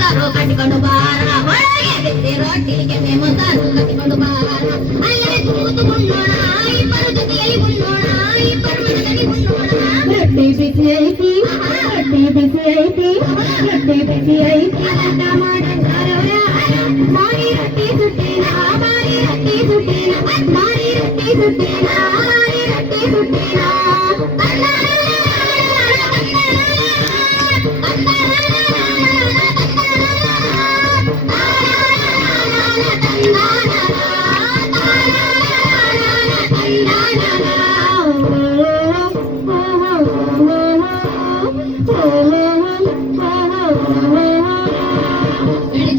ಮೊಸರು ಕಟ್ಟಿಕೊಂಡು ಬಾರಣ ಒಳಗೆ ಬಿತ್ತಿ ರೊಟ್ಟಿಲಿಗೆ ಮೊಸರು ಕಟ್ಟಿಕೊಂಡು ಬಾರಣ ಅಲ್ಲರೆ ಕೂತುಕೊಂಡೋಣ ಇಬ್ಬರು ಜೊತೆಯಲ್ಲಿ ಉಣ್ಣೋಣ ಇಬ್ಬರು ಮನದಲ್ಲಿ ಉಣ್ಣೋಣ ರೊಟ್ಟಿ ಬಿಸಿ ಐತಿ ರೊಟ್ಟಿ ಬಿಸಿ ಐತಿ ರೊಟ್ಟಿ ಬಿಸಿ ಐತಿ ಅಲ್ಲ ಮಾಡಿ ರೊಟ್ಟಿ ಸುಟ್ಟಿನ ಮಾರಿ ರೊಟ್ಟಿ ಸುಟ್ಟಿನ ಮಾರಿ ರೊಟ್ಟಿ ಸುಟ್ಟಿನ ಮಾರಿ ರೊಟ್ಟಿ ಸುಟ್ಟಿನ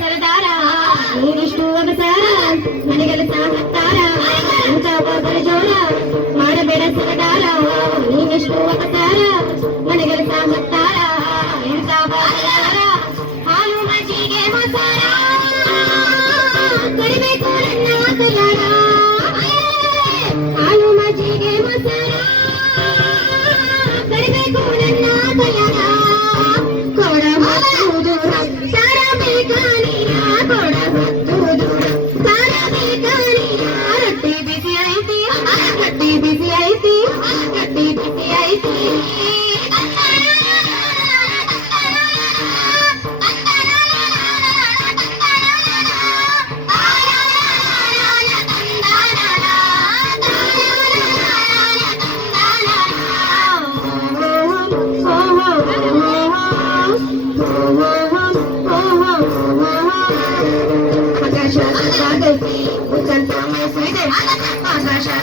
ಸರದಾರ ನಿಷ್ಟು ఉంటాడు కాదు ఉంటాడు మా సైతే మా సాసా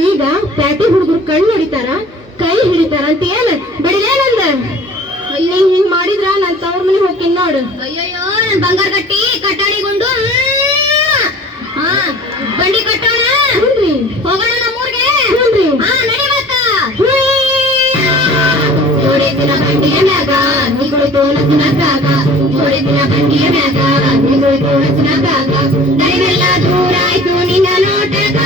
இதா பேட்டி குடுக்கு கண்ணு அடித்தாரா கை ஹிடித்தார அந்த ஏல ಬಿಡிலேன அந்த ஐயோ ஹிங் மாடிதரா நான் தவறு மணி ஹோக்கின் நோடு ஐயோ நான் பங்கர் கட்டி கட்டடி கொண்டு ஆ வண்டி கட்டான போகணும் நம்ம ஊர்க்கே நன்றி ஆ நடி வாத்தா ஓடி தின வண்டிய மேகா நீ குடி தோன தின காகா ஓடி தின வண்டிய மேகா நீ குடி தோன தின காகா டிரைவர்லாம் தூராய் தூ நின்ன நோட்டகா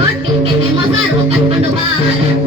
ರೊಟ್ಟಿ ಮೊಸರು ಕಟ್ಕೊಂಡು ಬಾರ